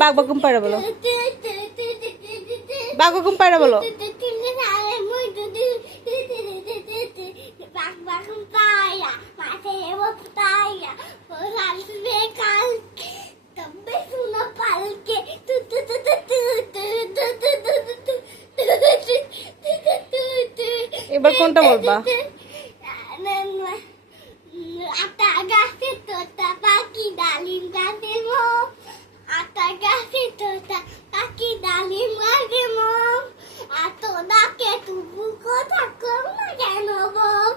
বাঘ বাকুম পায়রা বলো, বাঘ বাকুম পায়রা বলো। এবার কোনটা বলবা? আটা গাছে তোতা পাখি ডালিম গাছে মোম, আটা গাছে তোতা পাখি ডালিম গাছে মোম, এত ডাকে তবু কথা কম না কেন বল,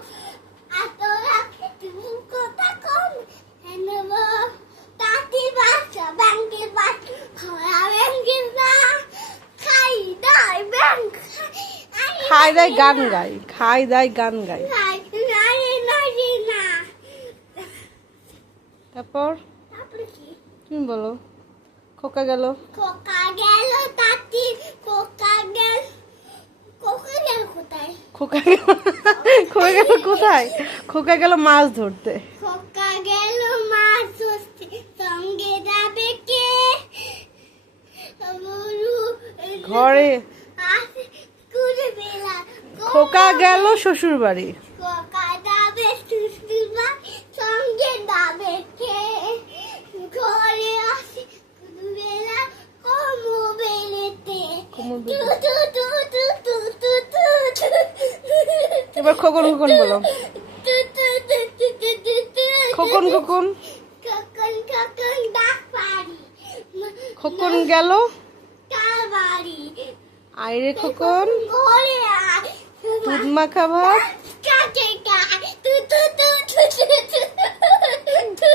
এত ডাকে তবু কথা কম কেন বল, তাঁতি বাচ্চা ব্যাংকের বাচ্চা খরা ব্যাংকের না, খাই দায় ব্যাংক খাই দাই গান গাই, খাই দাই গান গাই। তারপর তুমি বলো। খোকা গেল, খোকা গেল তাঁতি, খোকা গেল, খোকা গেল কোথায়? খোকা গেল, খোকা গেল কোথায়? খোকা গেল মাছ ধরতে। খোকা গেল মাছ ধরতে, সঙ্গে যাবে কে? বলু ঘরে। স্কুলে বেলা। খোকা গেল শ্বশুর বাড়ি। খোকা যাবে শ্বশুর বাড়ি, সঙ্গে যাবে কে? ঘরে আসে বেলা কমু বেলেতে। এবার খোকন খোকন বলো। খোকন খোকন, খোকন খোকন ডাক পারি, খোকন গেল কার বাড়ি? আইরে খোকন ঘরে আয়, দুধ মাখা ভাত